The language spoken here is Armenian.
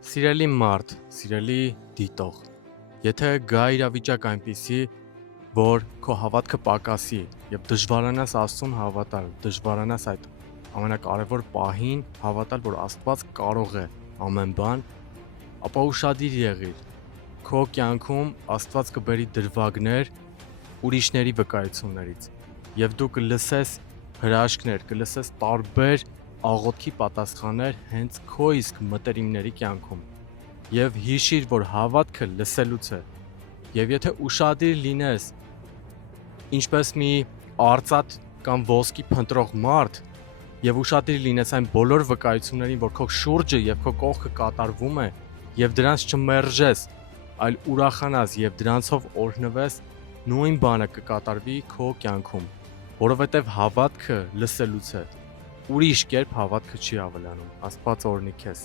Սիրելի մարդ, սիրելի դիտող, եթե գա իրավիճակ այնպիսի, որ քո հավատքը պակասի եւ դժվարանաս Աստծուն հավատալ, դժվարանաս այդ ամենակարևոր պահին հավատալ, որ Աստված կարող է ամեն բան, ապա ուշադիր եղիր։ Քո կյանքում Աստված կբերի դրվագներ ուրիշների վկայություններից եւ դու կլսես հրաշքներ, կլսես տարբեր աղոթքի պատասխաններ հենց քո իսկ մտերիմների կյանքում։ Եվ հիշիր, որ հավատքը լսելուց է։ Եվ եթե ուշադիր լինես, ինչպես մի արծաթ կամ ոսկի փնտրող մարդ, եւ ուշադիր լինես այն բոլոր վկայություններին, որ քո շուրջը եւ քո կողքը կատարվում է, եւ դրանց չմերժես, այլ ուրախանաս եւ դրանցով օրհնվես, նույն բանը կկատարվի քո կյանքում, որովհետեւ հավատքը լսելուց է։ Ուրիշ կերպ հավատքը չի ավելանում։ Աստված օրհնի քեզ։